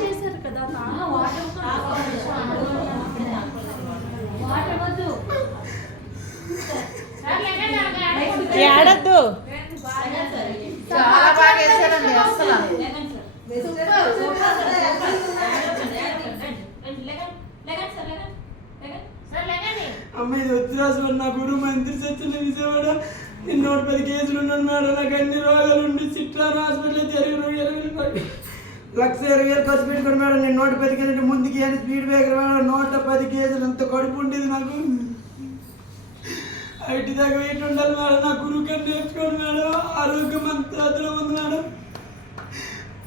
చేశారు కదా ఏడద్దు. చాలా బాగా వేసారండి అసలు. అమ్మ ఇది వచ్చిరాసు నా గురువు మంత్రి సచ్చిన విజయవాడ 110 కేసులు ఉన్నాను మేడం. నాకు అన్ని రోగాలు ఉండి చిట్రాను హాస్పిటల్ జరిగిన 1,20,000 ఖర్చు పెట్టుకోండి మేడం. నేను 110 కేజీలు ముందుకి అని స్పీడ్ బ్రేకర్ మేడం. 110 కేజీలు అంత కడుపు ఉండేది నాకు. ఐటీ దాకా వెయిట్ ఉండాలి మేడం. నా గురువు గారు నేర్చుకోండి మేడం. ఆరోగ్యం అంతా అదులో ఉంది మేడం.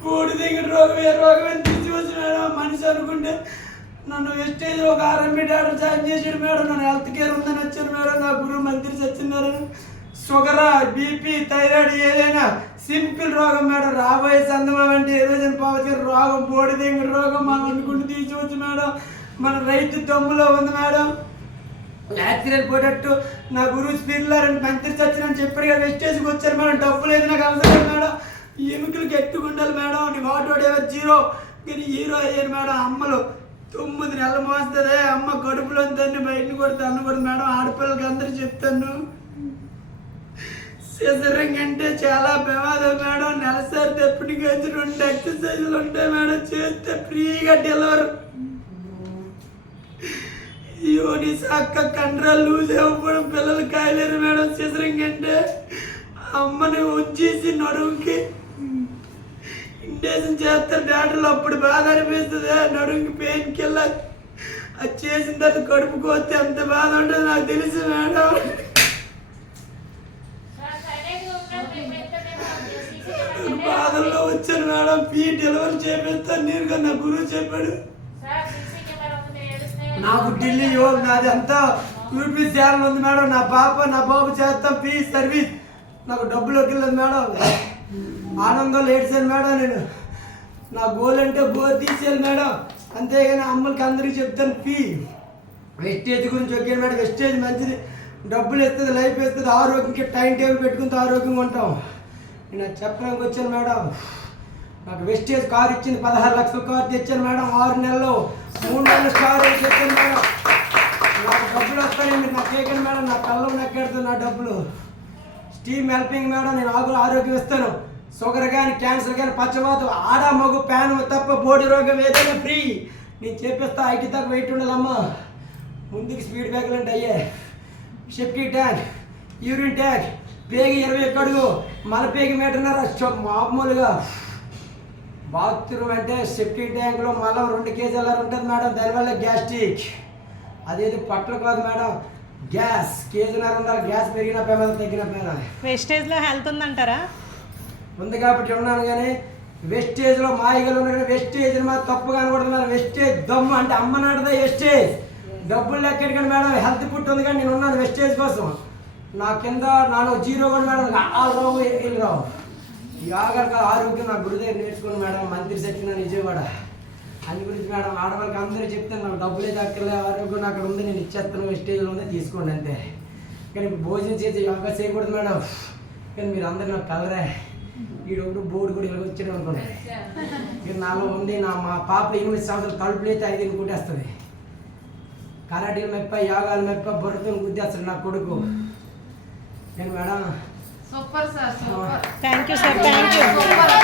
కోడి దగ్గర రోగం ఏ రోగం అని తీసివచ్చు మేడం. మనిషి అనుకుంటే నన్ను వెస్టేజ్ ఒక ఆర్ఎంపీ డాక్టర్ జాయిన్ చేసాడు మేడం. నన్ను హెల్త్ కేర్ ఉందని వచ్చాను మేడం. నా గురువు మంత్రి సత్యనారాయణ. షుగర్, బీపీ, థైరాయిడ్ ఏదైనా సింపుల్ రోగం మేడం. రాబోయే సందమం అంటే ఎరోజన్ పావచ్చు రోగం, బోడి దగ్గర రోగం మనం అనుకుంటూ తీసుకోవచ్చు మేడం. మన రైతు దమ్ములో ఉంది మేడం. న్యాచురల్ ప్రొడక్ట్ నా గురువు స్పిల్లర్ అని మంత్రి సత్యనారాయణ చెప్పాడు కదా. వెస్టేజ్కి వచ్చారు మేడం. డబ్బు లేదు నాకు అవసరం మేడం. ఎముకలు గట్టిగా ఉండాలి మేడం. నీ వాటోడేవో 0 కానీ హీరో అయ్యాను మేడం. అమ్మలు 9 నెలలు మోస్తుంది. అమ్మ కడుపులో దాన్ని బయటని కొడితే అన్న కూడా మేడం. ఆడపిల్లలకి అందరూ చెప్తాను సిజరింగ్ అంటే చాలా ప్రమాదం మేడం. నెలసరి తెప్పటికి వచ్చి 2 ఎక్సర్సైజులు ఉంటాయి మేడం. చేస్తే ఫ్రీగా డెలివరీ. యోని అక్క కండరాలు లూజ్ అవ్వడం పిల్లలు కాయలేరు మేడం. సిజరింగ్ అంటే అమ్మని ఉంచేసి నడుముకి ఇండేషన్ చేస్తారు డాక్టర్లు. అప్పుడు బాధ అనిపిస్తుంది. నడుముకి పెయిన్ కిల్లర్ అది చేసిన తర్వాత కడుపుకి వస్తే ఎంత బాధ ఉంటుందో నాకు తెలుసు మేడం. బాధల్లో వచ్చాను మేడం. డెలివరీ చేపిస్తాను నేను నా గురువు చెప్పాడు. నాకు ఢిల్లీ నాది అంతా యూపీ ఛానల్ ఉంది మేడం. నా బాబు చేస్తాం సర్వీస్. నాకు డబ్బులోకి వెళ్ళదు మేడం. ఆనందంలో ఏడ్చాను మేడం. నేను నా గోల్ అంటే గోల్ తీసేయాలి మేడం. అంతేగాని అమ్మలకి అందరికీ చెప్తాను వెస్టేజ్ గురించి ఒకేను మేడం. వెస్టేజ్ మంచిది, డబ్బులు ఇస్తుంది, లైఫ్ ఇస్తుంది. ఆరోగ్యంకి టైం టేబుల్ పెట్టుకుంటే ఆరోగ్యంగా ఉంటాం. నేను అది చెప్పడానికి వచ్చాను మేడం. నాకు వెస్టేజ్ కారు ఇచ్చింది. 16 లక్షల కారు తెచ్చాను మేడం. 6 నెలలు 3 నెలలు స్టార్ తెచ్చాను మేడం. నాకు డబ్బులు వస్తాయి. మీరు నాకు చేయకండి మేడం. నా కళ్ళం నక్కెడుతుంది నా డబ్బులు. Steam helping madam. నేను ఆరోగ్యం ఇస్తాను. షుగర్ కానీ, క్యాన్సర్ కానీ, పచ్చవాత, ఆడ మగు, ప్యాన్ తప్ప బోడి రోగం ఏదైనా ఫ్రీ నేను చేపిస్తా. ఐటీ దాకా వెయిట్ ఉండాలమ్మా. ముందుకు స్పీడ్ బ్రేకర్లు అంటే అయ్యే సెప్టీ ట్యాంక్, యూరిన్ ట్యాంక్, పేగి 21 అడుగు, మన పేగి మీటర్నర మామూలుగా. బాత్రూమ్ అంటే సెప్టీ ట్యాంక్లో మలం 2 కేజీల ఉంటుంది మేడం. దానివల్ల గ్యాస్ట్రిక్. అదేది పట్ల కాదు మేడం. గ్యాస్ కేజీన్నర ఉండాలి. గ్యాస్ పెరిగిన పేద తగ్గిన పేద. వెస్టేజ్లో హెల్త్ ఉందంటారా? ఉంది కాబట్టి ఉన్నాను. కానీ వెస్టేజ్లో మాయిగలు ఉన్నాయి. వెస్టేజ్ మాకు తప్పు కనకూడదు మేడం. వెస్టేజ్ దమ్ము అంటే అమ్మ నాటిదే వెస్టేజ్. డబ్బులు లెక్కెట్టుకండి మేడం. హెల్త్ పుట్టి ఉంది కానీ నేను ఉన్నాను వెస్టేజ్ కోసం. నా కింద నాలో 0 కూడా మేడం. రావు వీళ్ళు రావు. యోగా ఆరోగ్యం నా గురుదేవి నేర్చుకోండి మేడం. మంత్రి సత్యన విజయవాడ అన్ని గురించి మేడం. ఆడవాళ్ళకి అందరూ చెప్తాను నాకు డబ్బులే దక్కలే, ఆరోగ్యం అక్కడ ఉంది, నేను ఇచ్చేస్తాను, వెస్టేజ్లో ఉంది, తీసుకోండి అంతే. కానీ భోజనం చేసి యోగా చేయకూడదు మేడం. కానీ మీరు అందరూ నాకు కలరే. ఈడొకటి బోర్డు కూడా ఇలా వచ్చాడు అనుకోండి. మీరు నాలో ఉండి మా పాప 8 సంవత్సరాలు తలుపులు అయితే 5 కుట్టేస్తుంది. కరాటీలు మెప్ప, యోగాలు మెప్ప, బొరతో గుద్దేస్తాడు నా కొడుకు. నేను madam super sir. Thank you sir. Thank you.